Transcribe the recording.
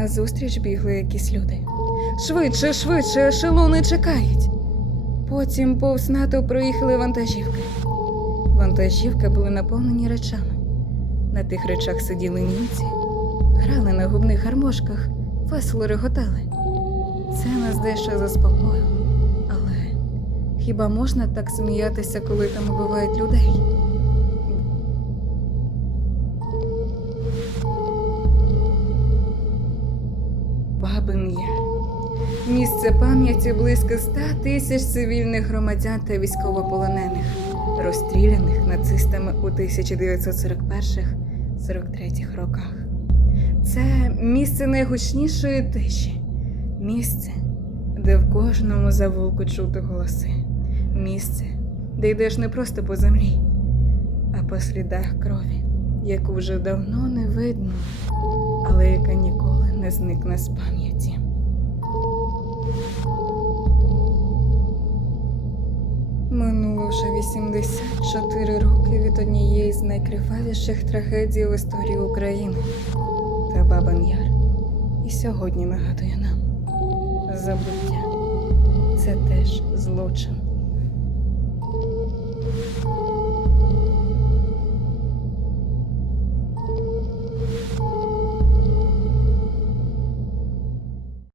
Назустріч бігли якісь люди. Швидше, швидше, ешелони чекають. Потім повз НАТО проїхали вантажівки. Вантажівки були наповнені речами. На тих речах сиділи німці, грали на губних гармошках, весело реготали. Це нас дещо заспокоїло. Але хіба можна так сміятися, коли там убивають людей? Бабин. Місце пам'яті близько ста тисяч цивільних громадян та військовополонених, розстріляних нацистами у 1941-43 роках. Це місце найгучнішої тиші, місце, де в кожному завулку чути голоси, місце, де йдеш не просто по землі, а по слідах крові, яку вже давно не видно, але яка ніколи не зникне з пам'яті. Минуло вже 84 роки від однієї з найкривавіших трагедій в історії України та Бабин Яр. І сьогодні нагадує нам забуття це теж злочин.